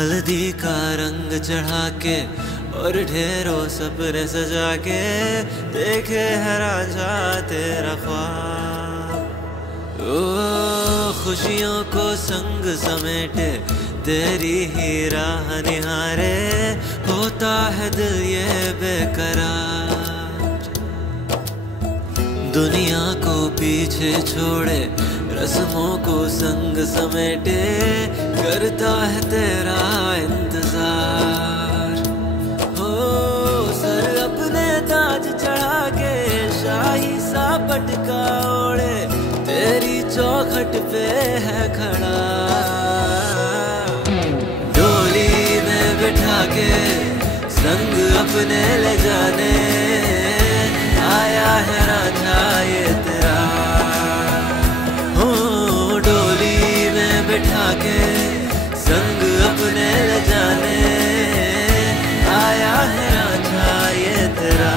हल्दी का रंग चढ़ा के और ढेरों सपने सजा के देखे है राजा तेरा ख्वाब। ओ खुशियों को संग समेटे तेरी ही राह निहारे, होता है दिल ये बेकरार। दुनिया को पीछे छोड़े रस्मों को संग समेटे, करता है तेरा इंतजार। हो सर अपने ताज चढ़ा के शाही सा पटका ओढ़े, तेरी चौखट पे है खड़ा। डोली में बिठा के संग अपने ले जाने, आया है राजा ये तेरा। बिठा के संग अपने ले जाने, आया है राजा ये तेरा।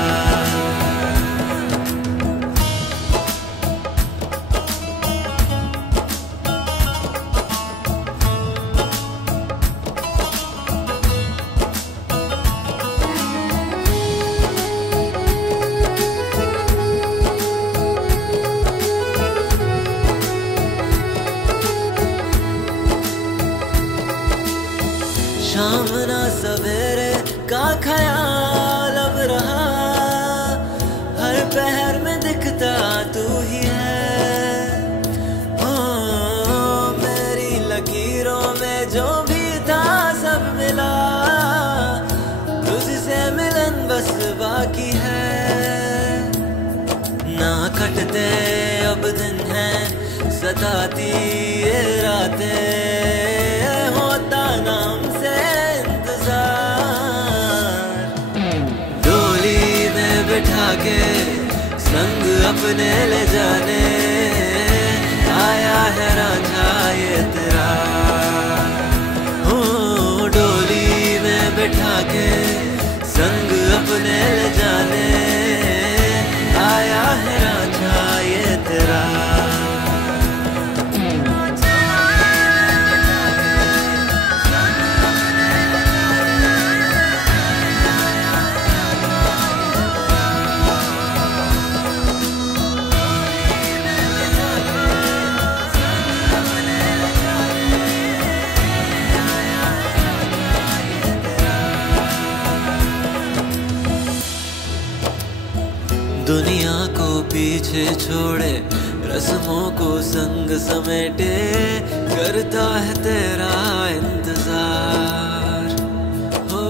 शाम ना सवेरे का ख्याल अब रहा, हर पहर में दिखता तू ही है। ओ मेरी लकीरों में जो भी था सब मिला, तुझसे मिलन बस बाकी है। ना कटते अब दिन हैं सताती ये रातें, होता नाम से बिठा के संग अपने ले जाने, आया है राजा ये तेरा। हो डोली में बिठा के संग अपने ले जाने, आया है राजा ये तेरा। दुनिया को पीछे छोड़े रस्मों को संग समेटे, करता है तेरा इंतजार। हो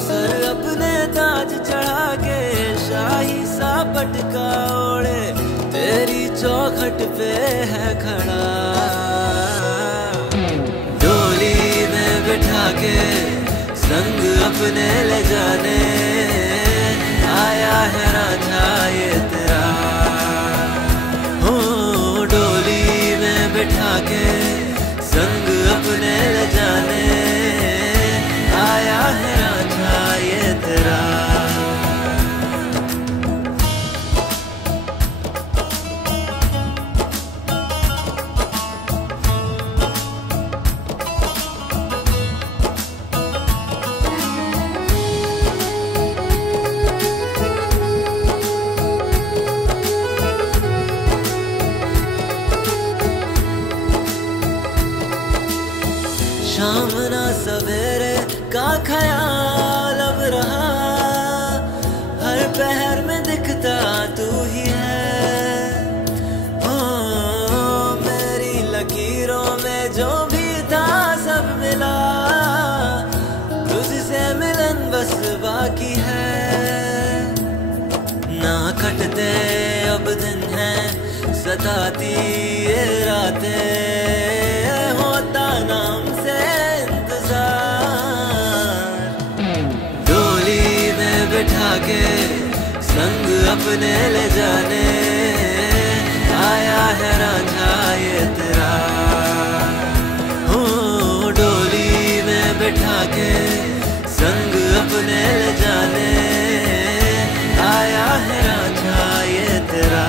सर अपने ताज चढ़ा के शाही सा पटका ओढ़े, तेरी चौखट पे है खड़ा। डोली में बिठा के संग अपने ले जाने, आया है राजा ये तेरा। हो डोली में बिठा के संग अपने ले जाने, आया है राजा ये तेरा। शाम ना सवेरे का ख्याल अब रहा, हर पहर में दिखता तू ही है। ओ मेरी लकीरों में जो भी था सब मिला, तुझसे मिलन बस बाकी है। ना कटते अब दिन हैं सताती ये रातें, होता नाम से बिठा के संग अपने ले जाने, आया है राजा ये तेरा। हो डोली में बिठा के संग अपने ले जाने, आया है राजा ये तेरा।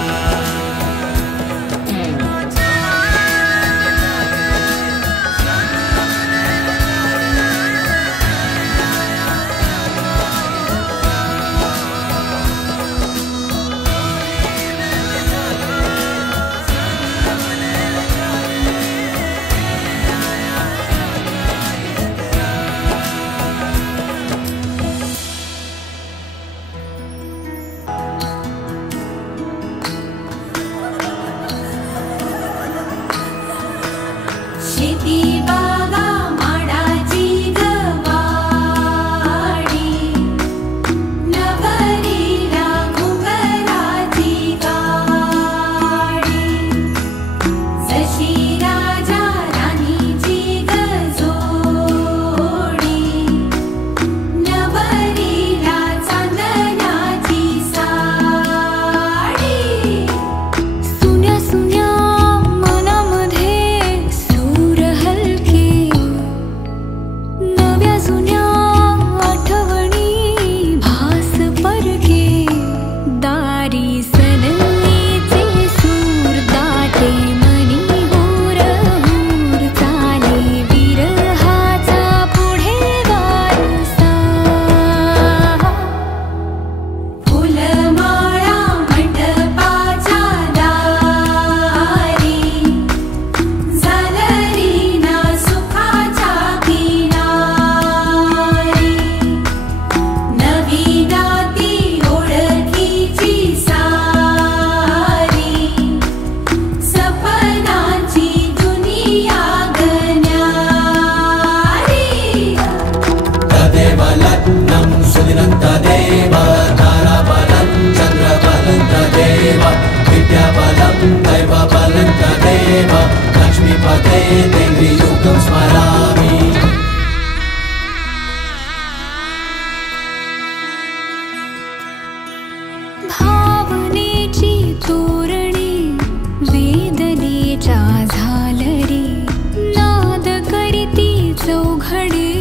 चौघडे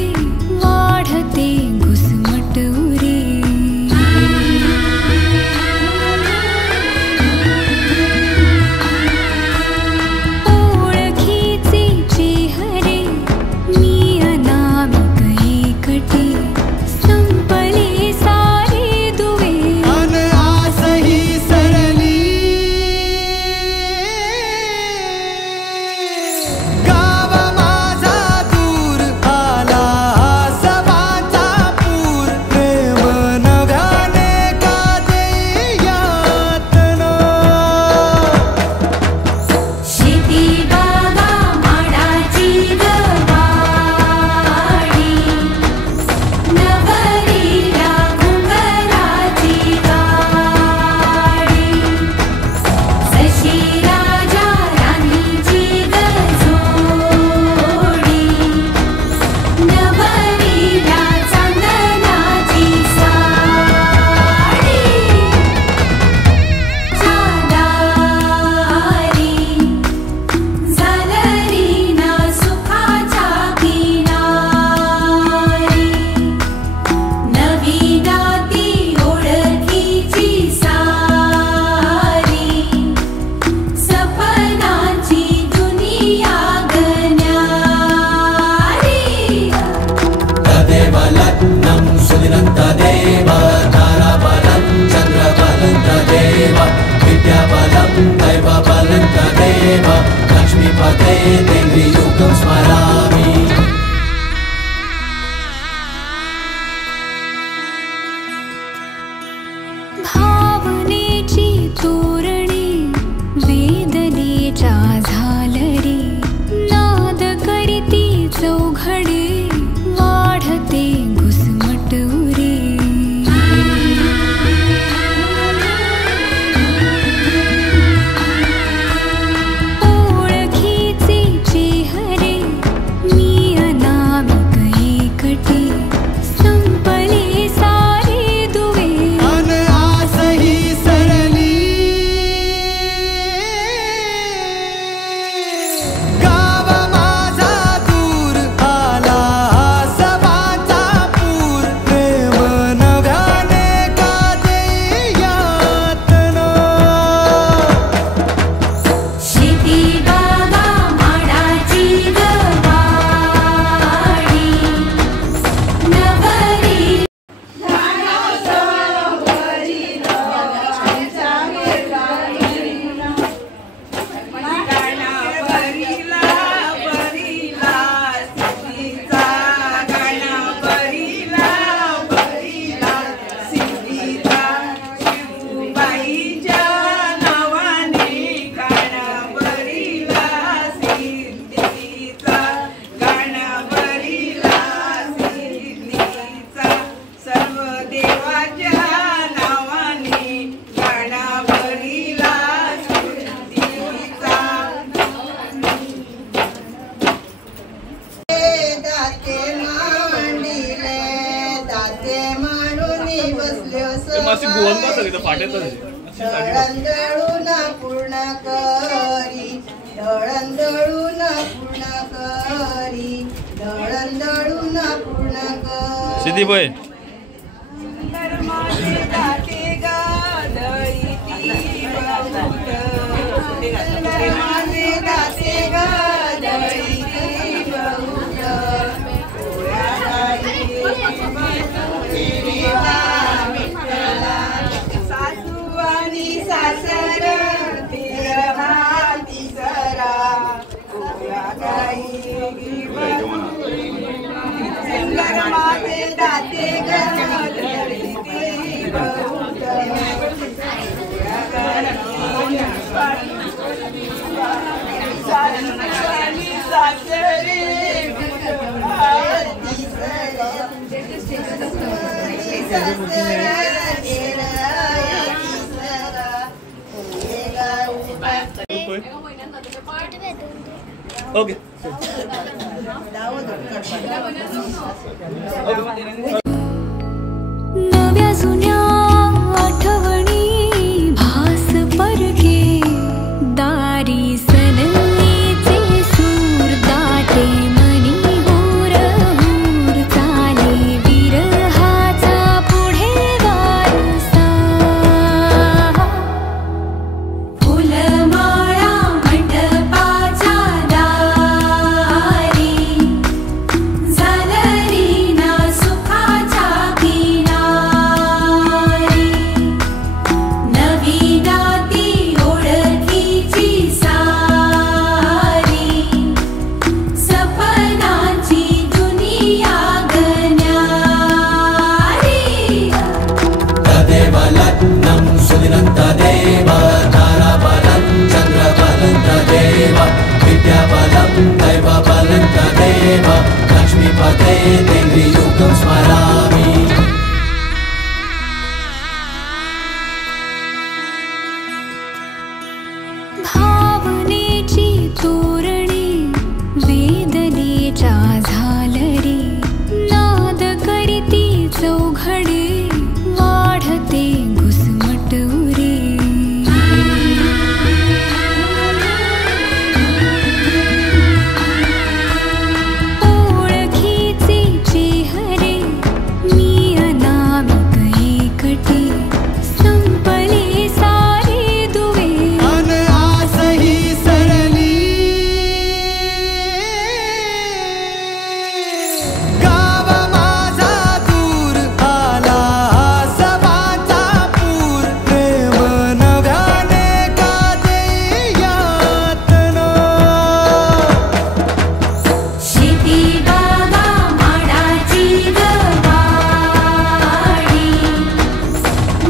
वाढते घुसमट उरे. ओळखीचे चेहरे मी अनामिक एकटे संपले सारे दुवे. अन आसही सरली गाव माझा दूर आला सवाचा पूर. प्रेम नव्याने का देई यातना. शेती बागा माडाची गवाडी नवरीला घुंगराची गाडी. जशी राजा राणीची गजोडी नवरीला चांदणाची साडी. चादारी झालरी ना सुखाच्या किनारी. नवी नाती ओळखीची सारी सपनाची दुनिया गण्यारी. तदेव लग्नं सुदिनं तदेव ताराबलं चन्द्रबलं तदेव विद्याबलं दैवबलं तदेव लक्ष्मीपते तेन्द्रियुगं स्मरामि. भावनेची तोरणे वेदनेच्या झालरी. नाद करीती चौघडे वाढते घुसमट उरे. ओळखीचे चेहरे मी अनामिक एकटे संपले सारे दुवे. अन आसही सरली गाव माझा दूर आला सवाचा पूर. प्रेम नव्याने का देई यातना. शेती बागा माडाची गवाडी नवरी सर्व देवाच्या नावाने गणावरीला सिद्धीचा. दाते मांडिले दाते म्हणून बसल्यो दळण पूर्ण करी दळण पूर्ण करी दळण पूर्ण करी. सिद्धी बोय दाते गादळीती बहुत माझे दाते गादळीती बहुत. सासू आणि सासर हाती सरा माझे दाते गादळीती बहुत. ओके. नव्या जुन्या आठवणी भास परके दारी सनईचे सूर दाटे मनी होर तदेव लक्ष्मीपते तेन्द्रियुगं स्मरामि भावनेची तोरणी वेदनेच्या झालरी नाद करीती चौघडे वाढते घुसमटुरी ओळखीचे चेहरे मी अनामिक एकटी संपले सारे दुवे अन आसही सरली गाव माझा दूर आला सभाचा पूर प्रेम नव्याने का देई यातना शेती बागा माडाची गवाडी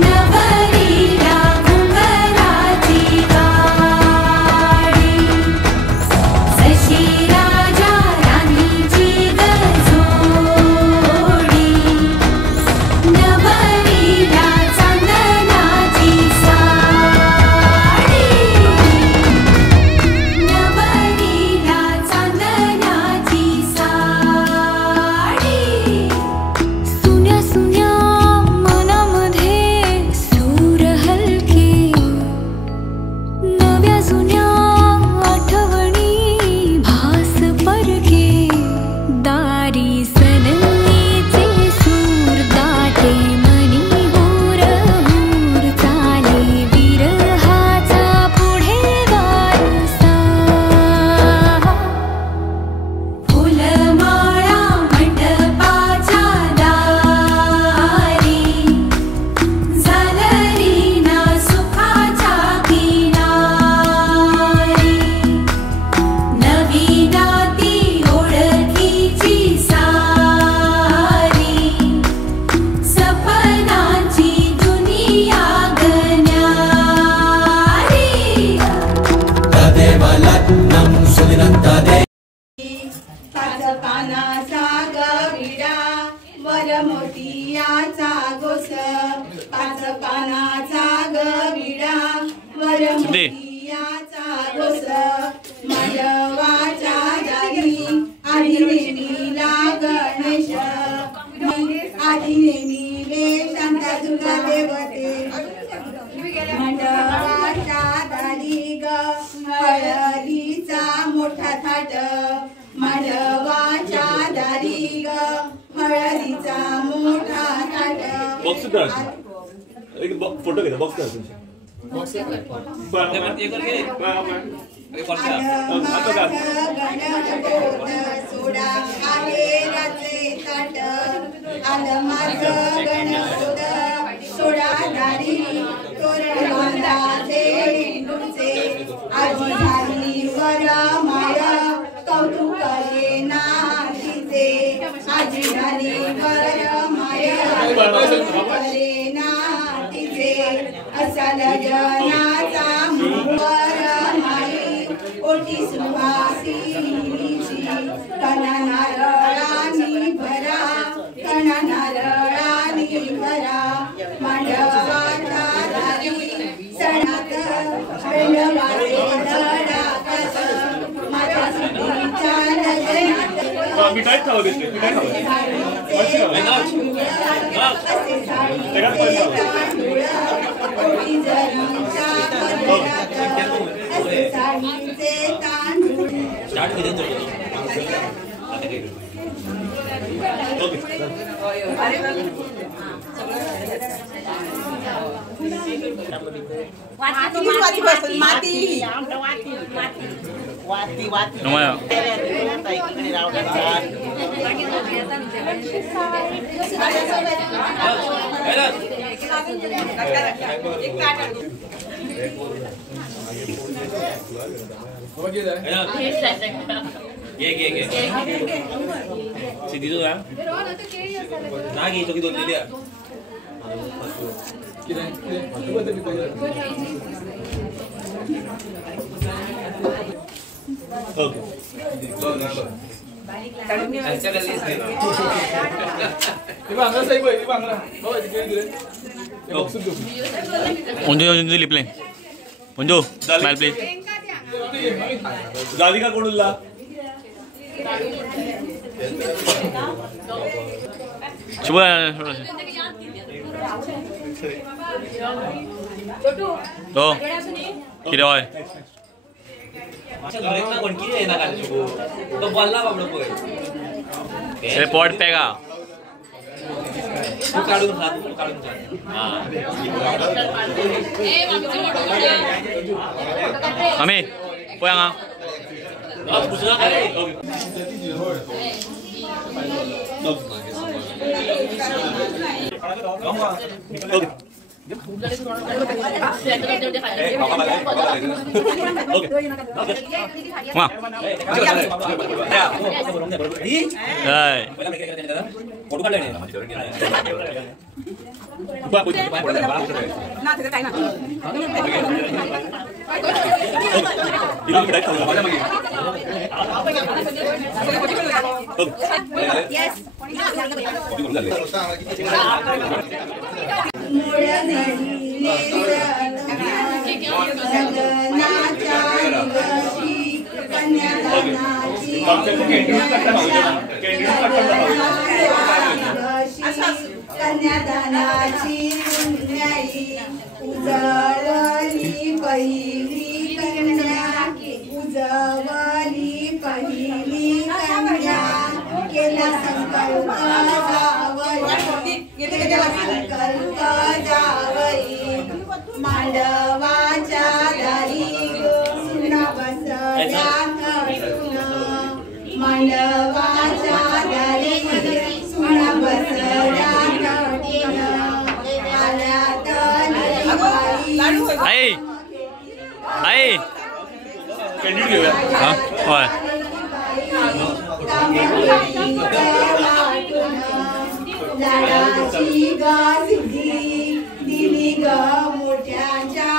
नवरीला घुंगराची गाडी जशी राजा राणीची गजोडी नवरीला चांदणाची साडी नवरीला चांदणाची साडी सुन्या सुन्या मनामध्ये सूर हलके नव्या जुन्या आठवणी भास परके दारी सनईचे सूर दाटे मनी हूर हूर चाले विरहाचा पुढे वारसा फुलमाळा मंडपाच्या दारी झालरी ना सुखाच्या किनारी नवी नाती ओळखीची सारी सपनाची दुनिया गण्यारी तदेव लग्नं सुदिनं तदेव पाच पानाचा गविडा वरमोतियाचा गोस पाच पानाचा गविडा वरमोतियाचा गोस मांडवाच्या दारी आधी नेमीला गणेश आधी नेमीले शांता दुर्गा देवते मंडपाच्या दारी ग हळदीचा मोठा थाट मांडवाच्या दारी ग हळदीचा मोठा थाट बॉक्स सुद्धा एक फोटो घेता बॉक्स करा तुमचे गणपत सोडा आहेराचे ताट आलं माझं गणपत सोडा दारी तोरण बांधाचे डुचे आजी झाली वरमाळ कौतुक करे नातीचे आजी झाली वरमाळ कौतुक करे नातीचे असा लग्नाचा वरमाळी ओटी सुवासिनीची कणा नारळानी भरा कणा नारळानी भरा मांडवाच्या दारी सणात बेंडवाचे धडाकत माझ्या सुटीच्या लग्नात मिठाई खावा बिस्किट मिठाई खावा असे साडीचे तांदूळ ओटी जरीच्या पदरात असे साडीचे तांदूळ स्टार्ट करून दो okay Dito na? Lagi ito doon dia. Okay. onjo lip line. Onjo, smile please. Radhika Kodulla. शुभ तो किती होय पॉट पेगा आम्ही पोयांगा कन्यादानाची उजळली पहिली कन्या उजवली पहिली कन्या केला संकल्प जावई मांडवाच्या दारी सुना बसल्या मांडवाच्या दारी सुना बसल्या आई आई कॅन्डिडेट घेऊया हा होय लाडाची गाजली दिली ग मोठ्याच्या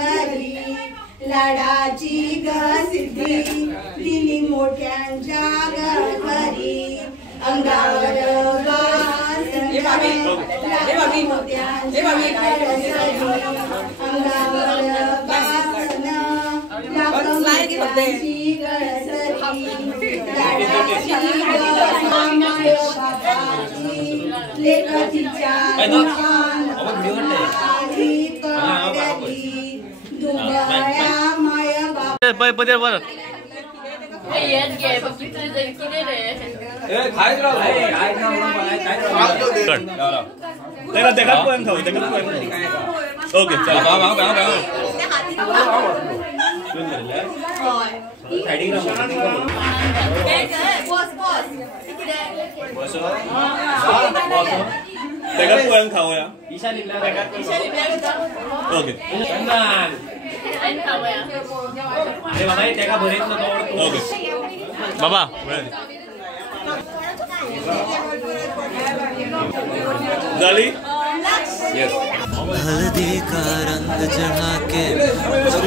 घरी लाडाची गाजली दिली मोठ्यांच्या घरी अंगावर ओके चला खाऊया ओके ओके बाबा झाली हल्दी का रंग चढ़ा के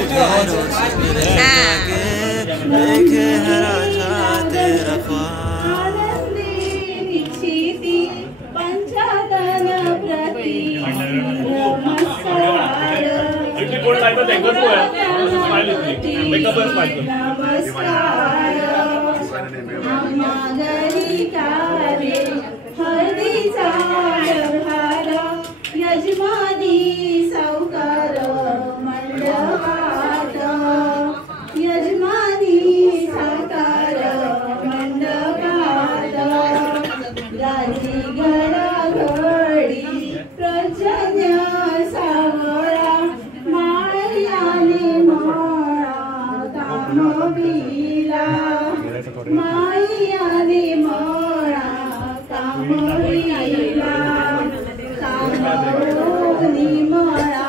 ढेरों से जाके देखे हरा जा तेरा यजमानी सावकार मंडपात यजमानी सावकार मंडपात राजी घडाघडी प्रजन्य सावळा मायाने मोळा कामबिला मायाने मोळा कामबिला निमळा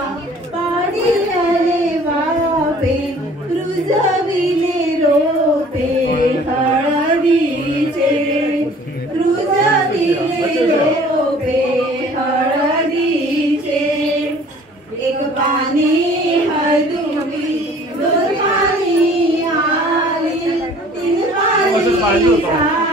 पाडिले वापे रुजविले रोपे हळदीचे रुजविले रोपे हळदीचे एक पाणी हळदुवी दोन पाणी आली तीन पाणी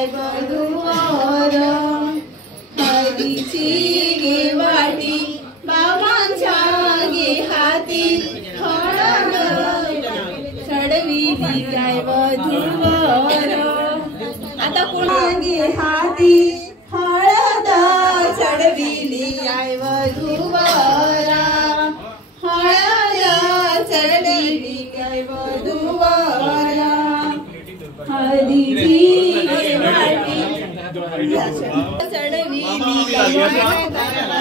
काय वधूवर हळदीची गे वाटी बाबांच्या गे हाती हळद चढविली काय वधूवर आता पुन्हा गे हाती हळद चढविली काय वधूवर हळद चढविली काय वधूवर हळदीची गे वाटी चढविली काय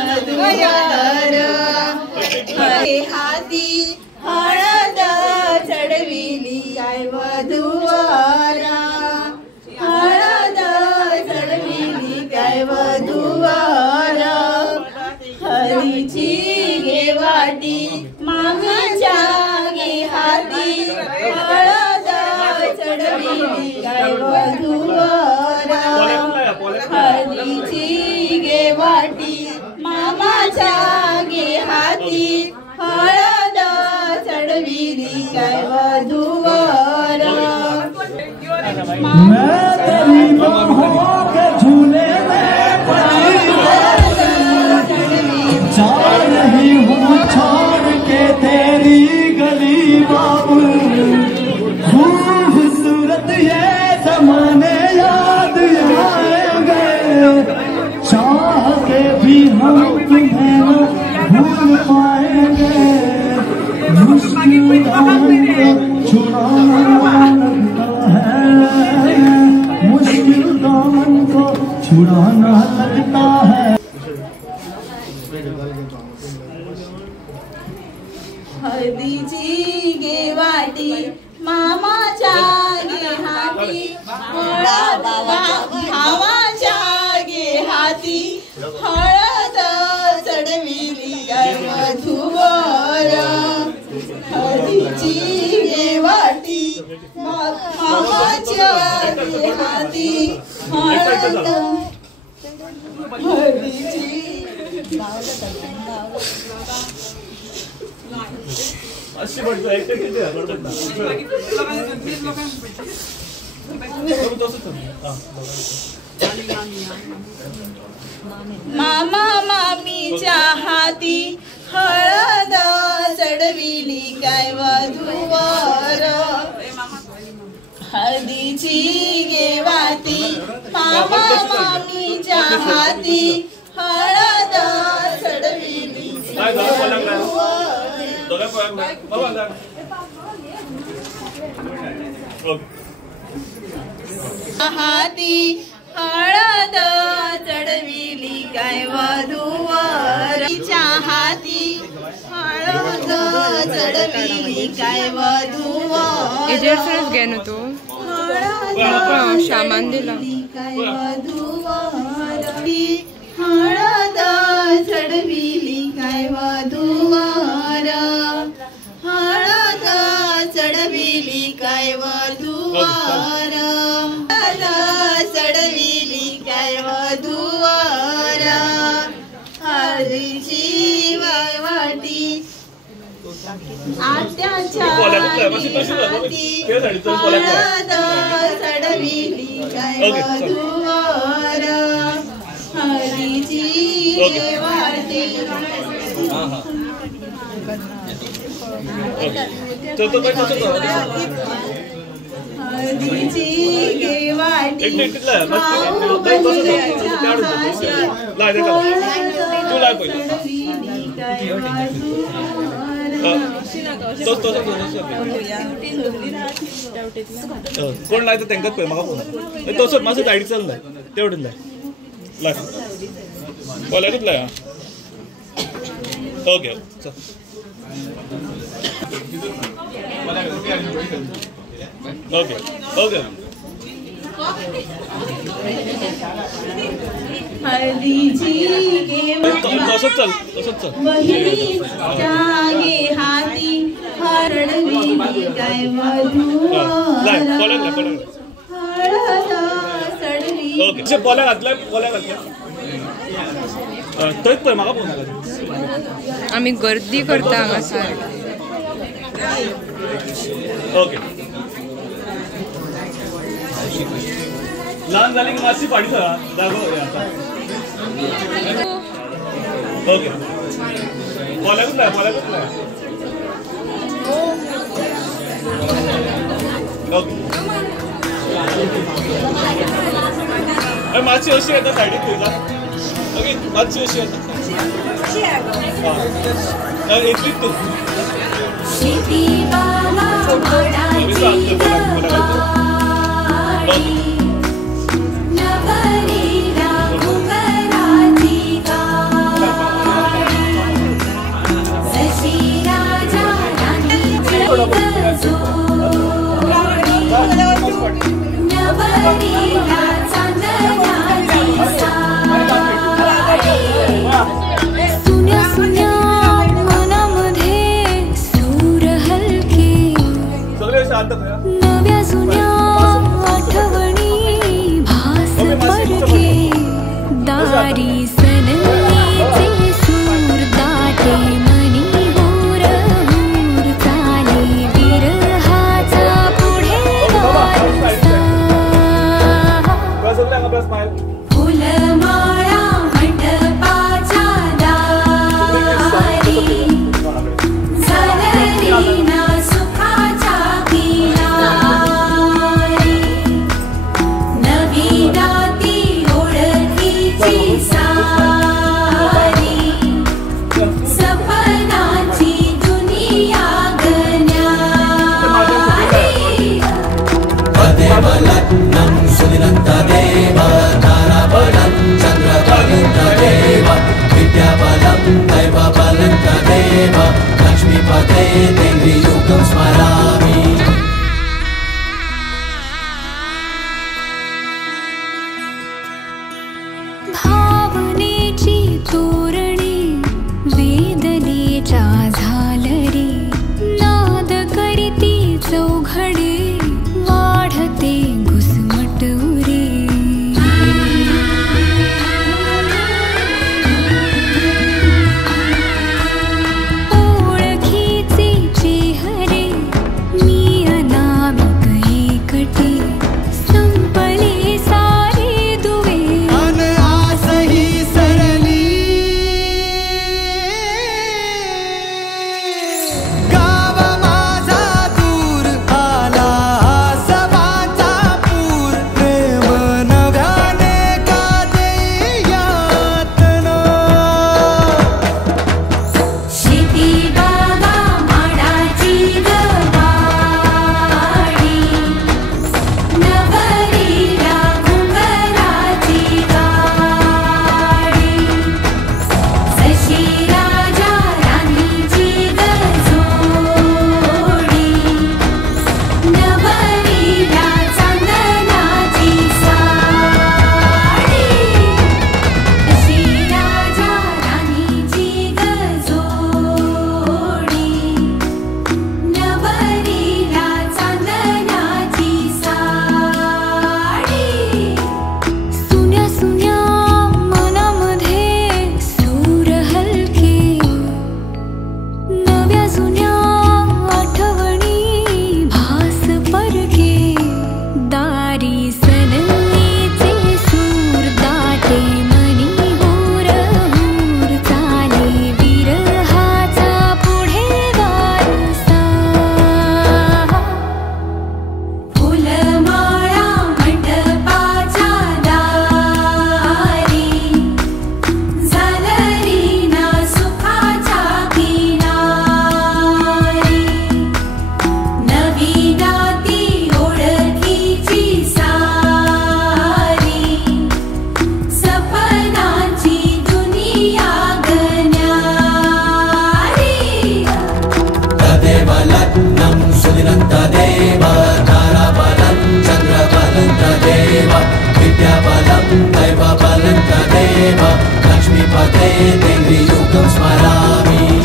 वधूवर हाती हळद चढविली काय वधूवर हळद चढविली काय वधूवर हळदीची गे वाटी मागच्या गे हाती हळद चढविली काय वधूवर हळदीची गे वाटी मामाच्या गे हाती हळद चढविली काय वधूवर मैं तेरी बाहों के झूले में पड़ी जा रही हूँ छोड़ के तेरी गली बाबू खूबसूरत ये जमाने याद आएंगे चाह के भी हम तुम्हें न भूल पाएंगे मुश्किल दामन को छुड़ाना लगता है मुश्किल दामन को छुड़ाना लगता है हळदीची गे वाटी मामाच्या गे हाती हळद भावाच्या गे हाती हळद चढविली काय वधूवर हळदीची गे वाटी मामाच्या गे हाती हळद हळदीची अशी पडतो एक किती आहे पडत ना मामा मामीच्या हाती हळद चढविली काय वधूवर हळदीची गे वाटी मामा मामीच्या हाती हळद चढविली काय वधूवर हाती हळद चढविली काय वधूवर हाती हळद चढविली काय वधूवर एजर्सच घे ना तू सामान दिला काय वधूवर हळद चढविली काय वधूवर हळद चढविली काय वधूवर हळद चढविली काय वधूवर हळदीची वाटी आत्याच्या हाती हळद चढविली काय वधूवर हळदीची वाटी हळदीची गे वाटी कोण नाही तर त्यांच्यात पळय म्हाका फोन तसंच माझं सायडीक चल तेवढेच लाय बोलायकच लाय ओके चल ओके ओके हळदीची गे तसंच चल बहिणीच्या गे हाती हळदीली काय वधूवर हळद चढली ओके बोला घातलाय थंयच पळय म्हाका फोन आम्ही गर्दी करता हांगासर ओके लहान झाली की माशी पाणी जागो ओके बोलायच ओके माशी अशी येतात सायडीक तुझा ओके माशी अशी येतात इतलीच तू नव्या जुन्या आठवणी भास परके दारी सनईचे सूर दाटे मनी हूर हूर चाले विरहाचा पुढे वारसा फुलमाळा मंडपाच्या दारी झालरी ना सुखाच्या किनारी नवी नाती ओळखीची सारी सपनाची दुनिया गण्यारी देवलग्नं सुदिनन्तदेव ताराबलं चन्द्रबलन्तदेव विद्याबलं दैवबलन्तदेव लक्ष्मीपते तेन्द्रियुगं स्मरामि भावनेची तोरणी वेदनेच्या झालरी नाद करीती चौघडे वाढते घुसमट उरी ओळखीचे चेहरे मी अनामिक एकटी संपले सारे दुवे शेती बागा माडाची गवाडी नवरीला घुंगराची गाडी सशी राजा राणीची गजोडी नवरीला चांदनाची साडी सशी राजा राणीची गजोडी नवरीला चांदनाची साडी सुन्या सुन्या मनामध्ये सूर हलके नव्या जुन्या आठवणी भास परके दारी सनईचे सूर दाटे मनी हूर हूर चाले विरहाचा पुढे वारसा फुलमाळा मंडपाच्या दारी झालरी ना सुखाच्या किनारी नवी नाती ओळखीची सारी सपनाची दुनिया गण्यारी देवलग्नं सुदिनन्तदेव ताराबलं चन्द्रबलन्तदेव विद्याबलं दैवबलन्तदेव लक्ष्मीपते तेन्द्रियुगं स्मरामि